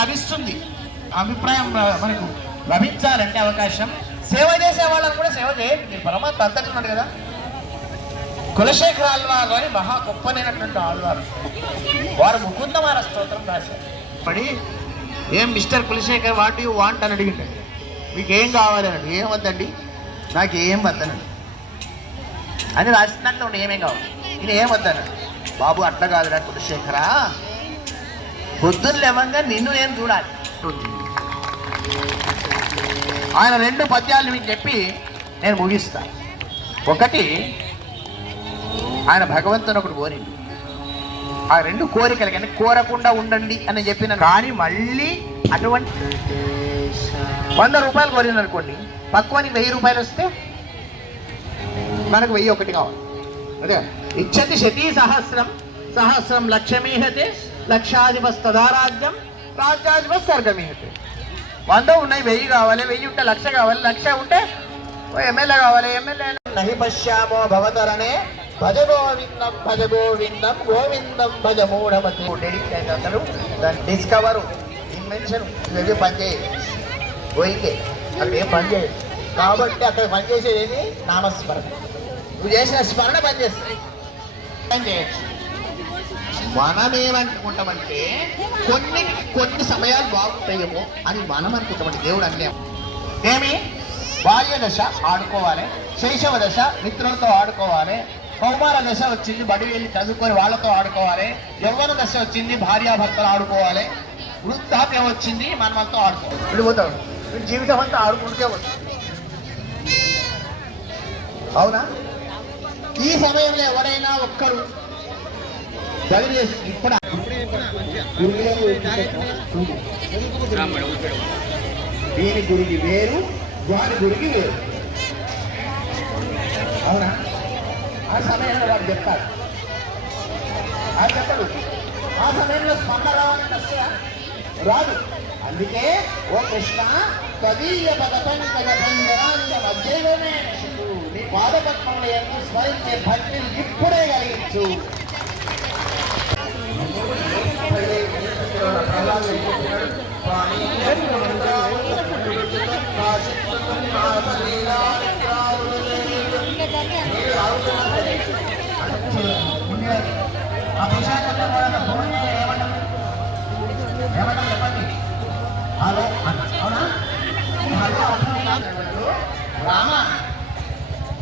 లభిస్తుంది. అభిప్రాయం మనకు లభించాలంటే అవకాశం. సేవ చేసే వాళ్ళని కూడా సేవ చేయండి. మీరు పరమాత్మ అంతటి కదా. కులశేఖర ఆళ్వారు అని మహా గొప్పనైనటువంటి ఆళ్వారు. వారు ముకుందమార స్తోత్రం రాశారు. పడి ఏం mister Kulasekhar what you want? అని అడిగిండు. మీకు ఏం కావాలి? అన్నాడు ఏం వద్దండి నాకు ఏం వద్దనండి అని రాసినట్లు ఉండి ఏమేం కావాలి? ఇది ఏం వద్దన్నాడు బాబు అట్లా కాదురా కులశేఖరా. పొద్దున్న లేవంగా నిన్ను నేను చూడాలి. ఆయన రెండు పద్యాలు మీకు చెప్పి నేను ముగిస్తా. ఒకటి ఆయన భగవంతుని ఒకటి కోరింది. ఆ రెండు కోరికలు కానీ కోరకుండా ఉండండి అని చెప్పిన కానీ మళ్ళీ అటువంటి వంద రూపాయలు కోరింది అనుకోండి పక్వానికి వెయ్యి రూపాయలు వస్తే మనకు వెయ్యి ఒకటి కావాలి. అదే ఇచ్చతి శతీ సహస్రం సహస్రం లక్ష్యమీహతే లక్షాధిపస్తదారాజ్యం రాజ్యాధిప స్వర్గమీహతే వంద ఉన్నాయి వెయ్యి కావాలి వెయ్యి ఉంటే లక్ష కావాలి లక్ష ఉంటే ఓ ఎమ్మెల్యే కావాలి ఎమ్మెల్యే నహి పశ్యామో భవతరణే భజ గోవిందం భజ గోవిందం గోవిందం భజ మూఢమతి. డెడిక్ట్ డిస్కవర్ ఇన్వెన్షన్ ఇవి పనిచేయదు పోయిందే అక్కడ ఏం పనిచేయదు కాబట్టి అక్కడ పనిచేసేది నామస్మరణ. నువ్వు చేసిన స్మరణ పనిచేస్తుంది పని చేయొచ్చు ఏమనుకుంటామంటే కొన్ని కొన్ని సమయాలు బాగుంటాయేమో అని వనం అనుకుంటామంటే దేవుడు అన్నే ఏమి? బాల్య దశ ఆడుకోవాలి శైశవ దశ మిత్రులతో ఆడుకోవాలి కౌమార దశ వచ్చింది బడి వెళ్ళి చదువుకొని వాళ్ళతో ఆడుకోవాలి యవ్వన దశ వచ్చింది భార్యాభర్తలు ఆడుకోవాలి వృద్ధాప్యం వచ్చింది మనమంతా ఆడుకోవాలి. విడిపోతాడు. జీవితం అంతా ఆడుకుంటే అవునా? ఈ సమయంలో ఎవరైనా ఒక్కరు చదివేసి ఇప్పుడు? దీని గురికి వేరు వారి గురికి వేరు. అవునా? ఆ సమయంలో వాడు చెప్తారు ఆ చెప్పడు ఆ సమయంలో స్పందన రావాలంటే వస్తుందా రాదు. అందుకే ఓ కృష్ణ తదీయ పదపంకజ పంజరాంగ మధ్యలోనే నీ పాదపద్మములు ఎందు స్మరించే భక్తిని ఇప్పుడే కలిగించు. రామ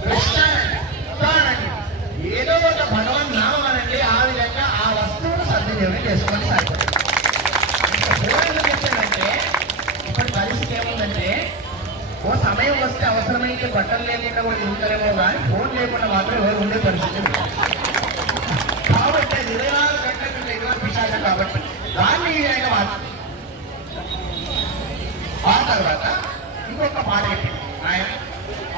కృష్ణ ఏదో ఒక భగవన్ నామం అనండి ఆ విధంగా ఆ వస్తువును సద్వినియోగం చేసుకొని సాగుతుంది పూర్వం ఇప్పుడు పరిస్థితి ఏముందంటే ఓ సమయం వస్తే అవసరమైతే బట్టలు లేకుండా కూడా ఉంటారేమో కానీ ఫోన్ లేకుండా మాత్రం ఎవరు ఉండే పరిస్థితి కాబట్టి అది ఇరవై నాలుగు గంటలకు ఎటువంటి పిశాచం కాబట్టి దాన్ని ఈ విధంగా మార్చింది ఆ తర్వాత ఇంకొక పాట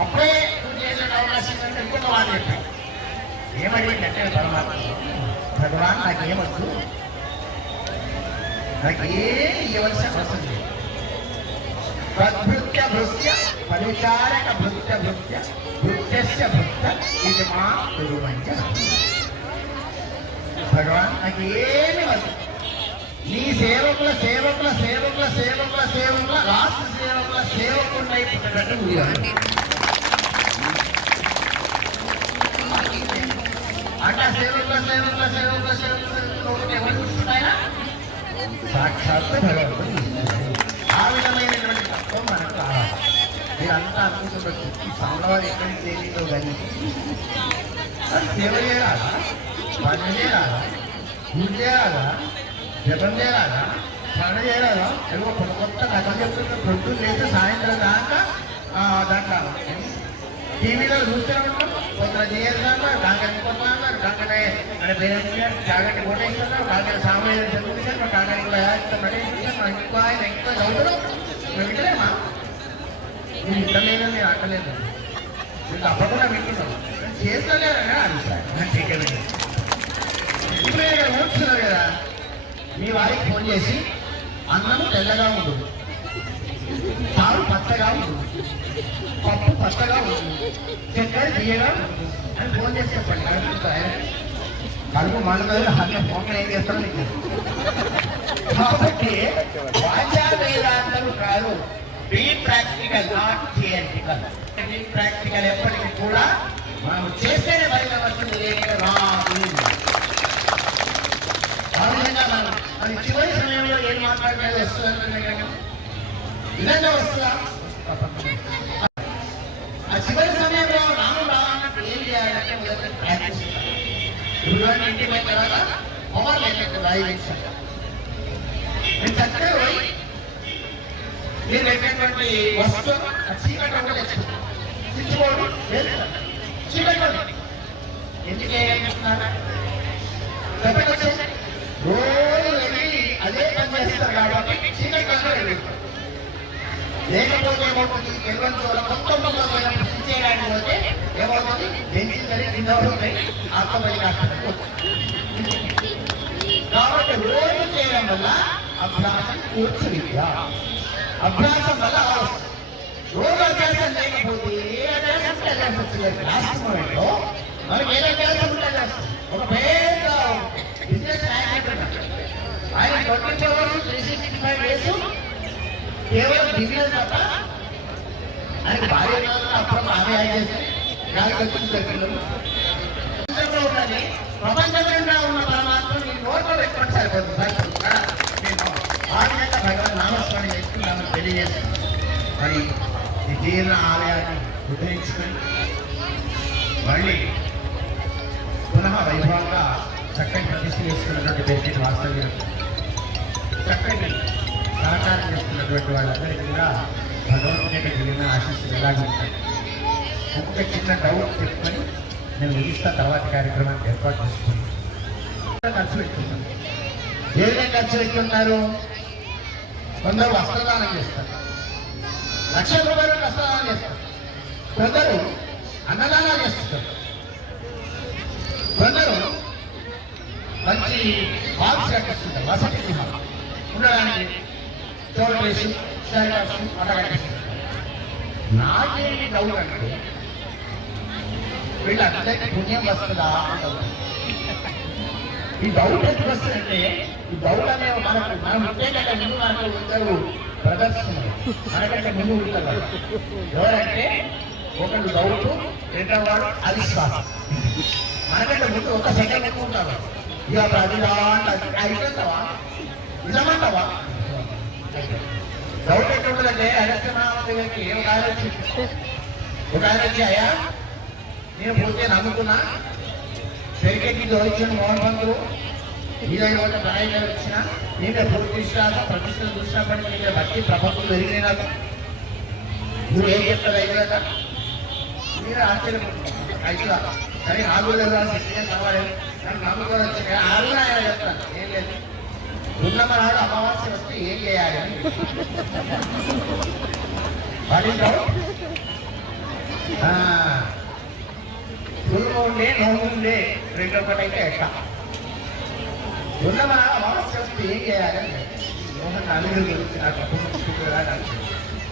అప్పుడే నువ్వు చేసే అవకాశం ఇంకొక మాట చెప్పింది ఏమడిగిందంటే పరమాత్మ భగవాన్ నాకేమొద్దు నాకు ఏం ఇవ్వవలసిన అవసరం లేదు ప్రభృత్య భృత్య పరిచారక భృత్య భృత్య భృత్యస్య భృత్య ఇది మా గురువంచ భగవాన్ నాకు ఏమి వద్దు నీ సేవకుల సేవకుల సేవకుల సేవకుల సేవకుల రాష్ట్ర సేవకుల సేవకుండా పుట్టినట్టు ఊయాలి అంటే ఆ సేవకుల సేవకుల సేవకుల సేవకుల సేవకులు ఎవరు చూస్తున్నాయా సాక్షాత్ భగవంతుడు ఆ విధమైనటువంటి తత్వం మనకు కావాలి మీరంతా అనుకుంటున్నట్టు ఈ సామ్రాజ్యం ఎక్కడి నుంచి కానీ అది సేవ చేయాలా భజన చేయాలా పూజ చేయాలా జపం చేయాలా స్మరణ చేయాలా ఏవో కొత్త కథలు చెప్తున్న పొద్దున్న లేస్తే సాయంత్రం దాకా దాంట్లో టీవీలో చూస్తూనే ఉంటాం కొందరు చేయాలన్నారు కాంగ్రెస్ కొట్టాలన్నారు కాంగ్రెస్ మన పేరెంట్స్ కాంగ్రెస్ ఓటేస్తున్నారు కాంగ్రెస్ సామాన్య చదువుతున్నారు కాంగ్రెస్ నడేస్తున్నారు ఇంకో ఆయన ఇంకో చదువుతున్నాం వింటలేమా మీరు వింటలేదని నేను వింటున్నాం. చేస్తలేరని అభిప్రాయం. నాకు టికెట్ ఇప్పుడే కూర్చున్నారు కదా? మీ వారికి ఫోన్ చేసి అన్నం తెల్లగా ఉంటుంది పాలు పచ్చగా ఉంటుంది పప్పు పచ్చగా ఉంటుంది చక్కెర తీయగా అని ఫోన్ చేసి చెప్పండి కడుపు ఆయన కడుపు అన్న ఫోన్ ఏం చేస్తారో నీకు కాబట్టి వాచా వేదాంతలు కాదు be practical not theoretical be practical ఎప్పటికీ కూడా మనం చేస్తేనే బయట వస్తుంది లేక రాదు ఆ విధంగా మనం మన చివరి సమయంలో ఏం మాట్లాడలేదు వస్తుందంటే నిజంగా వస్తుందా ఆ చివరి సమయంలో రాము రావాలంటే ఏం చేయాలంటే మొదట ప్రాక్టీస్ ఇప్పుడు పోయిన తర్వాత పవర్ రాయి చక్కగా పోయి మీరు పెట్టినటువంటి వస్తువు చీకటి చీకటి ఎందుకు చెప్పండి రోజు అదే పని చేస్తారు కాబట్టి లేకపోతే ఏమవుతుంది కేవలం చూడ చేయడానికి పోతే ఏమవుతుంది? కింద కాబట్టి రోజు చేయడం వల్ల అభ్యాసం కూర్చు విద్య అభ్యాసం వల్ల రోజు అభ్యాసం లేకపోతే ఏ అభ్యాసం అభ్యాసం లాస్ట్ మనకి ఏ అభ్యాసం ఒక పెద్ద బిజినెస్ ఆయన twenty four three sixty five days కేవలం బిజినెస్ తప్ప ఆయనకి భార్య అప్పుడు ఆమె ఆయన ప్రపంచంలో ఉన్నది ప్రపంచంలో ఉన్న పరమాత్మ నీ నోట్లో పెట్టుకోండి సరిపోతుంది. నేను ఆ విధంగా భగవన్ నామస్మరణ చేసుకున్నాను తెలియజేస్తాను మరి ఈ జీర్ణ ఆలయాన్ని ఉద్ధరించుకొని మళ్ళీ పునః వైభవంగా చక్కటి ప్రతిష్ఠ చేసుకున్నటువంటి వాస్తవ్యం చక్కటి సహకారం చేస్తున్నటువంటి వాళ్ళందరికీ కూడా భగవంతుని యొక్క దిగిన ఆశీస్సులు ఎలాగ ఉంటాయి. ఒక్కొక్క చిన్న డౌట్ చెప్పుకొని నేను ముగిస్తా తర్వాత కార్యక్రమాన్ని ఏర్పాటు చేసుకున్నాను ఖర్చు పెట్టుకున్నాను ఏదైనా ఖర్చు పెట్టుకున్నారు కొందరు వస్త్రదానం చేస్తారు. లక్ష రూపాయలు వస్త్రదానం చేస్తారు. కొందరు అన్నదానాలు చేస్తారు. కొందరు మంచి హాల్స్ కట్టిస్తుంటారు. వసతి ఉండడానికి చోటు వేసి స్టాండర్స్ అట్లా నాకేమి డౌట్ అంటే వీళ్ళందరికీ పుణ్యం వస్తుందా అని ఈ డౌట్ ఎందుకు వస్తుందంటే ఈ డౌట్ అనే మనకు మనం ఉంటే ముందు మనకు ఇద్దరు బ్రదర్స్ మనకంటే ముందు ఉంటారు ఎవరంటే ఒకడు డౌట్ రెండవ వాడు అవిశ్వాసం. మనకంటే ముందు ఒక సెకండ్ ఎక్కువ ఉంటారు ఇక అది అయిపోతావా నిజమంటావా డౌట్ ఎట్లుంటుందంటే అగస్త్యమాదేవికి ఒక ఆయన వచ్చి ఒక ఆయన వచ్చి అయ్యా నేను పూర్తి నమ్ముకున్నా. పెరిగేకి దోరించిన మోహన్ బంధువు ఈరోజు ఒక ప్రణాళిక వచ్చిన నేను పూర్తి విశ్వాసం ప్రతిష్టలు చూసినప్పటి నుంచి భక్తి ప్రపంచం పెరిగినాయి నాకు. నువ్వు ఏం చెప్తావు అయిపోయాక? మీరు ఆశ్చర్యం. అయితా కానీ ఆగులు తెలియదు కావాలి. నన్ను నమ్ముకోవచ్చు ఆరు ఆయన చెప్తాను ఏం లేదు. ఉన్నమ నాడు అమావాస్య వస్తే ఏం చేయాలి? అని పడిందో పురుగు ఉండే నోము ఉండే రెండు ఒకటైతే ఎట్లా ఉన్నమ అమావాస్య వస్తే ఏం చేయాలి? మోహన్ అల్లుడు గురించి నాకు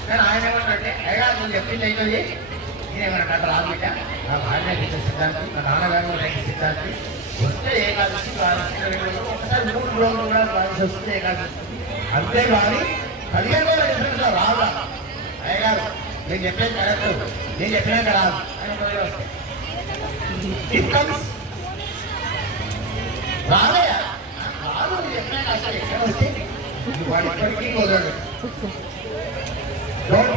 కానీ ఆయన ఏమంటే అయ్యా నువ్వు చెప్పింది అయిపోయి నేనేమన్నా రాదు రాబిట్ట నా భార్య సిద్ధాంతి నా నాన్నగారు సిద్ధాంతి వస్తే ఏకాదశి ఒకసారి మూడు రోజులు కూడా ద్వాదశి వస్తే ఏకాదశి అంతే కానీ పదిహేను రోజుల డిఫరెన్స్ రాదా అయ్యగారు నేను చెప్పేది కరెక్ట్ నేను చెప్పినా కదా అని రాదు అసలు ఎక్కడ వస్తే? వాడు ఇప్పటికీ కుదరడు డౌట్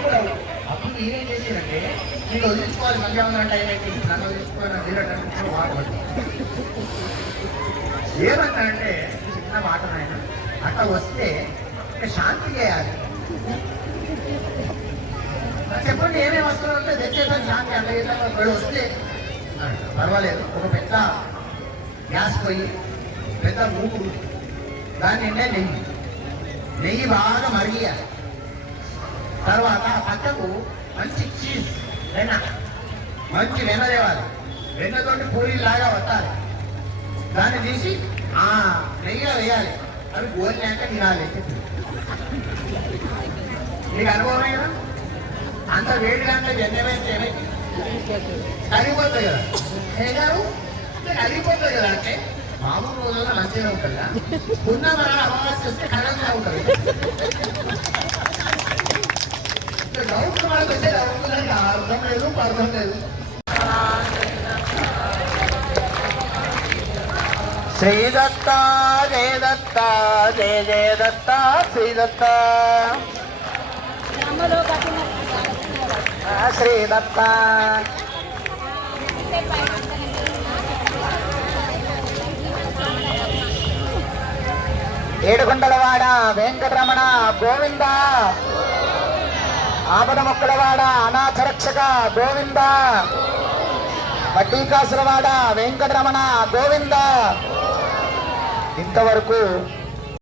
అప్పుడు నేనేం చేసానంటే నేను వదిలించుకోవాలి మంచిగా ఉన్న టైం అయిపోయింది. నన్ను వదిలించుకోవాలి నాకు వీలటం వాడబడి ఏమన్నానంటే చిన్న మాట నాయన అట్లా వస్తే శాంతి చేయాలి. చెప్పండి ఏమేమి వస్తువులు ఉంటే తెచ్చేసాను శాంతి అట్లా చేసాను వస్తే. పర్వాలేదు ఒక పెద్ద గ్యాస్ పోయి పెద్ద మూకుడు దాన్ని నిండే నెయ్యి నెయ్యి బాగా మరిగియాలి తర్వాత ఆ పక్కకు మంచి చీజ్ వెన్న. మంచి వెన్న తేవాలి. వెన్నతోటి పూరీలాగా వస్తాలి దాన్ని తీసి ఆ నెయ్యిలో వేయాలి. అవి గోలినాక తినాలి. మీకు అనుభవమే కదా? అంత వేడి అంటే వెన్న ఏమైంది కరిగిపోతుంది కదా? ఏ గారు? కరిగిపోతుంది కదా అంటే? మామూలు రోజుల్లో మంచిగా ఉంటుందా ఉన్న మన అమావాస్య వస్తే కరెంట్ అర్థం లేదు శ్రీ దత్త జయ దత్త జయ జయ దత్త శ్రీ దత్త శ్రీ దత్త ఏడుకొండలవాడ వెంకటరమణ గోవిందా. ఆపద మొక్కలవాడ అనాథరక్షక గోవింద వడ్డీకాసులవాడ వెంకటరమణ గోవింద. ఇంతవరకు